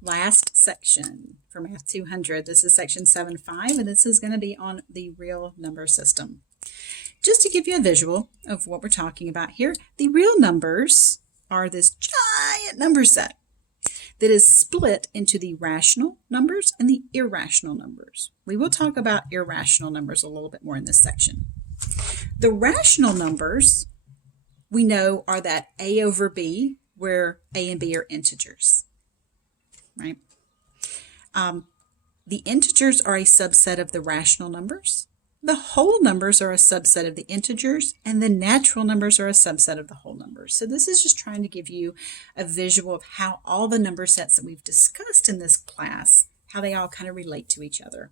last section for Math 200. This is section 7.5, and this is going to be on the real number system. Just to give you a visual of what we're talking about here, the real numbers are this giant number set that is split into the rational numbers and the irrational numbers. We will talk about irrational numbers a little bit more in this section. The rational numbers we know are that a over b, where a and b are integers, right? The integers are a subset of the rational numbers. The whole numbers are a subset of the integers, and the natural numbers are a subset of the whole numbers. So this is just trying to give you a visual of how all the number sets that we've discussed in this class, how they all kind of relate to each other.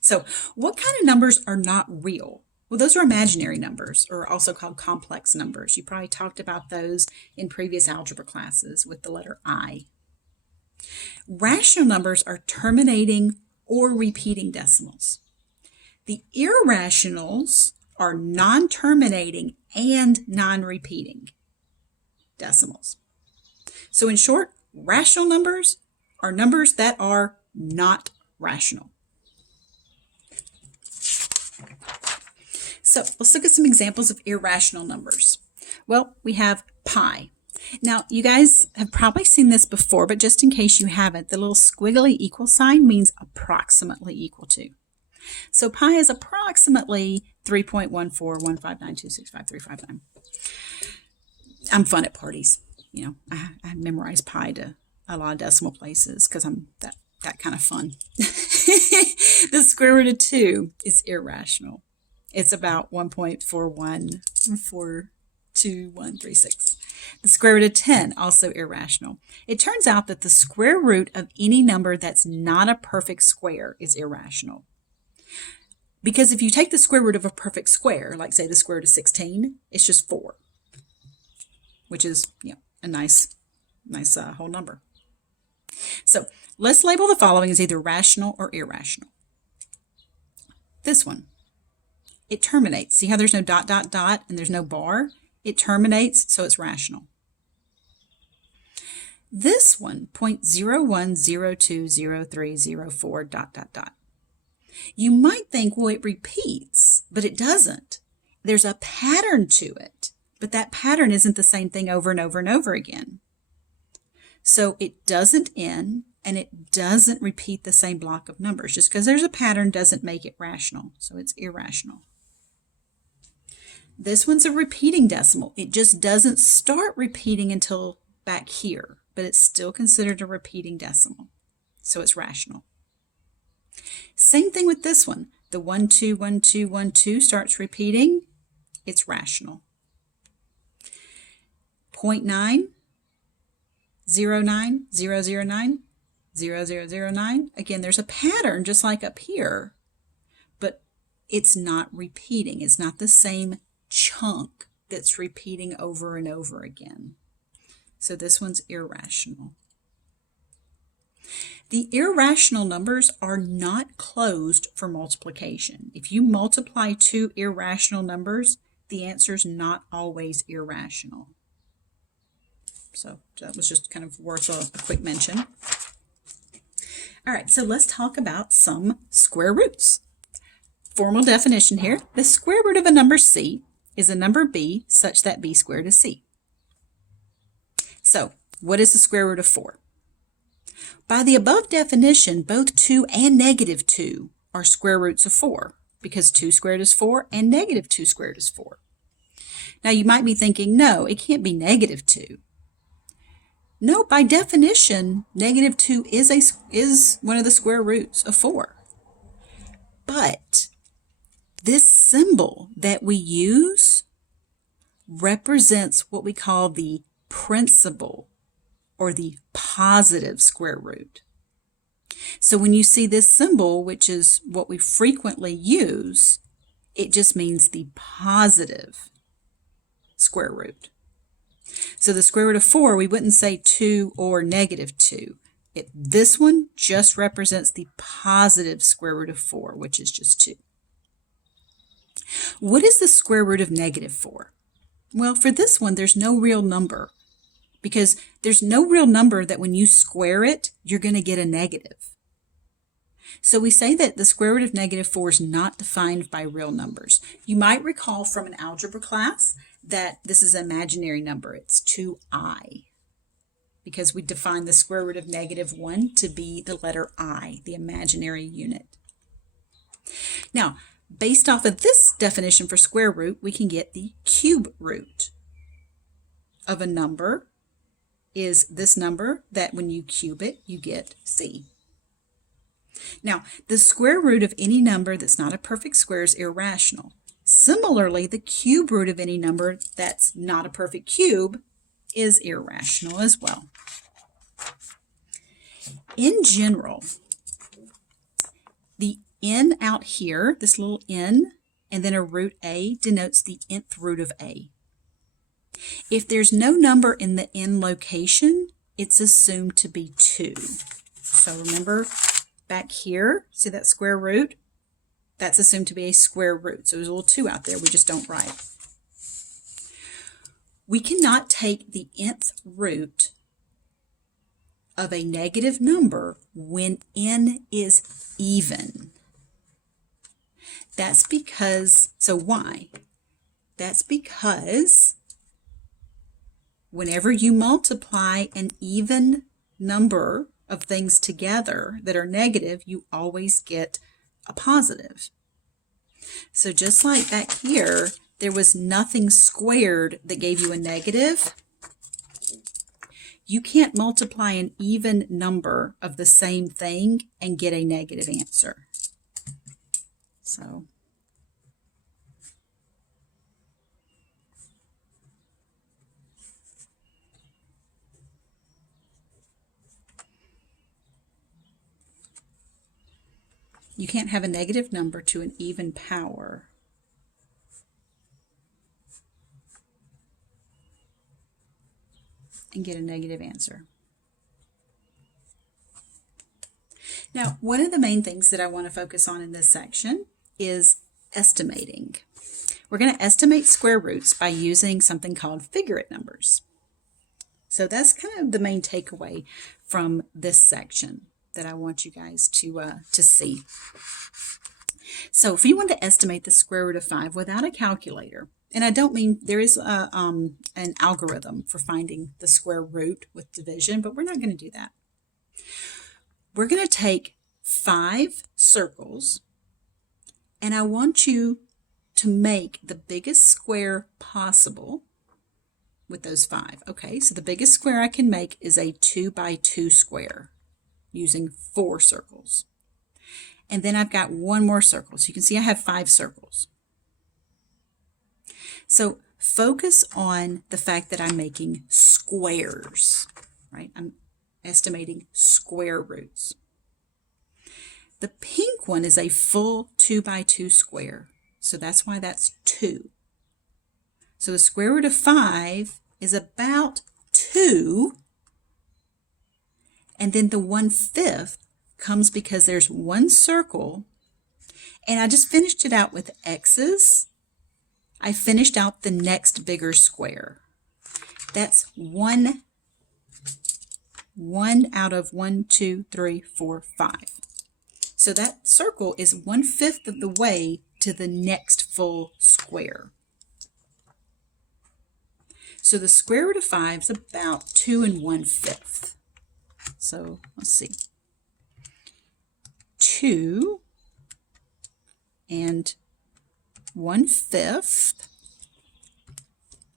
So what kind of numbers are not real? Well, those are imaginary numbers, or also called complex numbers. You probably talked about those in previous algebra classes with the letter I. Rational numbers are terminating or repeating decimals. The irrationals are non-terminating and non-repeating decimals. So in short, rational numbers are numbers that are not rational. So let's look at some examples of irrational numbers. Well, we have pi. Now, you guys have probably seen this before, but just in case you haven't, the little squiggly equal sign means approximately equal to. So pi is approximately 3.14159265359. I'm fun at parties. You know, I memorize pi to a lot of decimal places because I'm that kind of fun. The square root of 2 is irrational. It's about 1.41422136. The square root of 10, also irrational. It turns out that the square root of any number that's not a perfect square is irrational. Because if you take the square root of a perfect square, like say the square root of 16, it's just 4, which is, you know, a nice whole number. So let's label the following as either rational or irrational. This one, it terminates. See how there's no dot, dot, dot, and there's no bar? It terminates, so it's rational. This one, 0.01020304 dot, dot, dot. You might think, well, it repeats, but it doesn't. There's a pattern to it, but that pattern isn't the same thing over and over and over again. So it doesn't end, and it doesn't repeat the same block of numbers. Just because there's a pattern doesn't make it rational, so it's irrational. This one's a repeating decimal. It just doesn't start repeating until back here, but it's still considered a repeating decimal, so it's rational. Same thing with this one. The 121212 starts repeating. It's rational. 0.9, 09, 009, 0009. Again, there's a pattern just like up here, but it's not repeating. It's not the same chunk that's repeating over and over again. So this one's irrational. The irrational numbers are not closed for multiplication. If you multiply two irrational numbers, the answer is not always irrational. So that was just kind of worth a quick mention. All right, so let's talk about some square roots. Formal definition here. The square root of a number c is a number b such that b squared is c. So what is the square root of 4? By the above definition, both 2 and negative 2 are square roots of 4 because 2 squared is 4 and negative 2 squared is 4. Now you might be thinking, no, it can't be negative 2. No, by definition, negative 2 is one of the square roots of 4. But this symbol that we use represents what we call the principal or the positive square root. So when you see this symbol, which is what we frequently use, it just means the positive square root. So the square root of 4, we wouldn't say 2 or negative 2. This one just represents the positive square root of 4, which is just 2. What is the square root of negative 4? Well, for this one, there's no real number because there's no real number that when you square it, you're going to get a negative. So we say that the square root of -4 is not defined by real numbers. You might recall from an algebra class that this is an imaginary number. It's 2i, because we define the square root of -1 to be the letter I, the imaginary unit. Now, based off of this definition for square root, we can get the cube root of a number is this number that when you cube it, you get C. Now, the square root of any number that's not a perfect square is irrational. Similarly, the cube root of any number that's not a perfect cube is irrational as well. In general, the n out here, this little n, and then a root a denotes the nth root of a. If there's no number in the n location, it's assumed to be 2. So remember, back here, see that square root? That's assumed to be a square root. So there's a little 2 out there. We just don't write. We cannot take the nth root of a negative number when n is even. That's because, so why? That's because whenever you multiply an even number of things together that are negative, you always get a positive. So just like back here, there was nothing squared that gave you a negative. You can't multiply an even number of the same thing and get a negative answer. So you can't have a negative number to an even power and get a negative answer. Now, one of the main things that I want to focus on in this section is estimating. We're going to estimate square roots by using something called figure-it numbers. So that's kind of the main takeaway from this section that I want you guys to see. So if you want to estimate the square root of 5 without a calculator, and I don't mean there is an algorithm for finding the square root with division, but we're not going to do that. We're going to take 5 circles, and I want you to make the biggest square possible with those 5. Okay, so the biggest square I can make is a 2 by 2 square using 4 circles. And then I've got one more circle. So you can see I have 5 circles. So focus on the fact that I'm making squares, right? I'm estimating square roots. The pink one is a full 2 by 2 square. So that's why that's 2. So the square root of 5 is about 2. And then the 1/5 comes because there's one circle. And I just finished it out with x's. I finished out the next bigger square. That's 1 out of 1, 2, 3, 4, 5. So that circle is 1/5 of the way to the next full square. So the square root of 5 is about 2 1/5. So let's see. 2 1/5.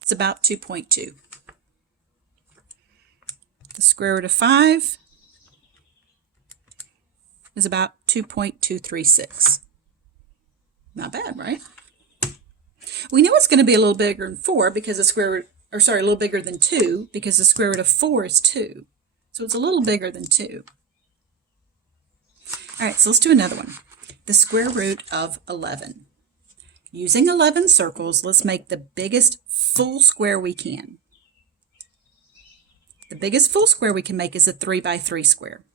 It's about 2.2. The square root of 5 is about 2.236. Not bad, right? We know it's going to be a little bigger than 4 because the square root, or sorry, a little bigger than 2 because the square root of 4 is 2. So it's a little bigger than 2. All right, so let's do another one. The square root of 11. Using 11 circles, let's make the biggest full square we can. The biggest full square we can make is a 3 by 3 square.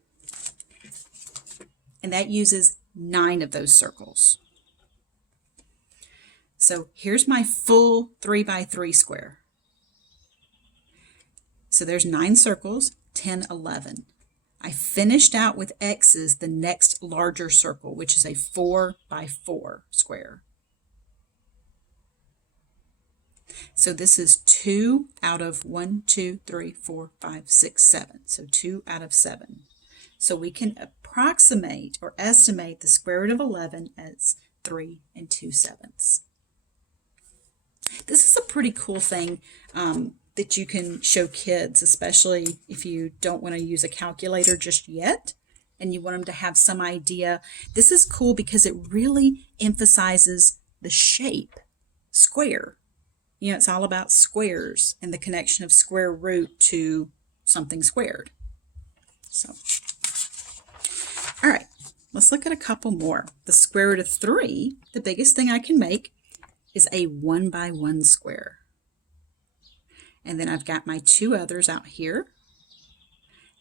And that uses 9 of those circles. So here's my full 3 by 3 square. So there's 9 circles, 10, 11. I finished out with X's the next larger circle, which is a 4 by 4 square. So this is 2 out of 1, 2, 3, 4, 5, 6, 7. So 2 out of 7. So we can approximate or estimate the square root of 11 as 3 2/7. This is a pretty cool thing that you can show kids, especially if you don't want to use a calculator just yet and you want them to have some idea. This is cool because it really emphasizes the shape, square. You know, it's all about squares and the connection of square root to something squared. So, all right, let's look at a couple more. The square root of 3, the biggest thing I can make is a 1 by 1 square. And then I've got my 2 others out here.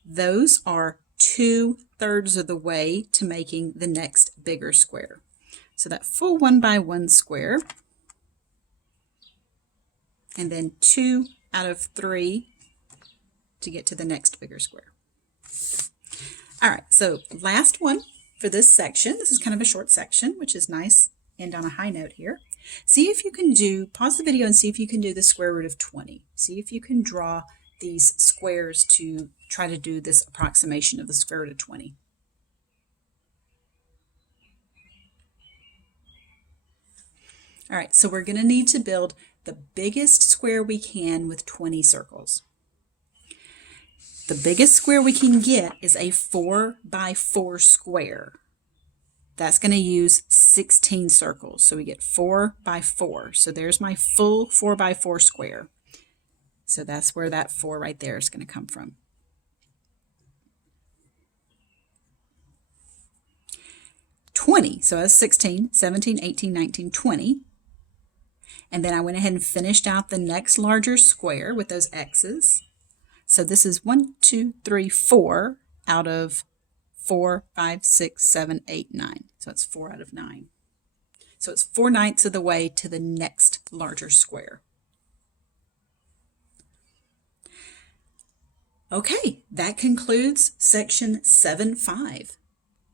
Those are 2/3 of the way to making the next bigger square. So that full 1 by 1 square, and then 2 out of 3 to get to the next bigger square. All right, so last one for this section. This is kind of a short section, which is nice. End on a high note here. See if you can pause the video and see if you can do the square root of 20. See if you can draw these squares to try to do this approximation of the square root of 20. All right, so we're going to need to build the biggest square we can with 20 circles. The biggest square we can get is a 4 by 4 square. That's going to use 16 circles. So we get 4 by 4. So there's my full 4 by 4 square. So that's where that 4 right there is going to come from. So that's 16, 17, 18, 19, 20. And then I went ahead and finished out the next larger square with those X's. So this is 1, 2, 3, 4 out of 4, 5, 6, 7, 8, 9. So it's 4 out of 9. So it's 4/9 of the way to the next larger square. Okay, that concludes section 7.5.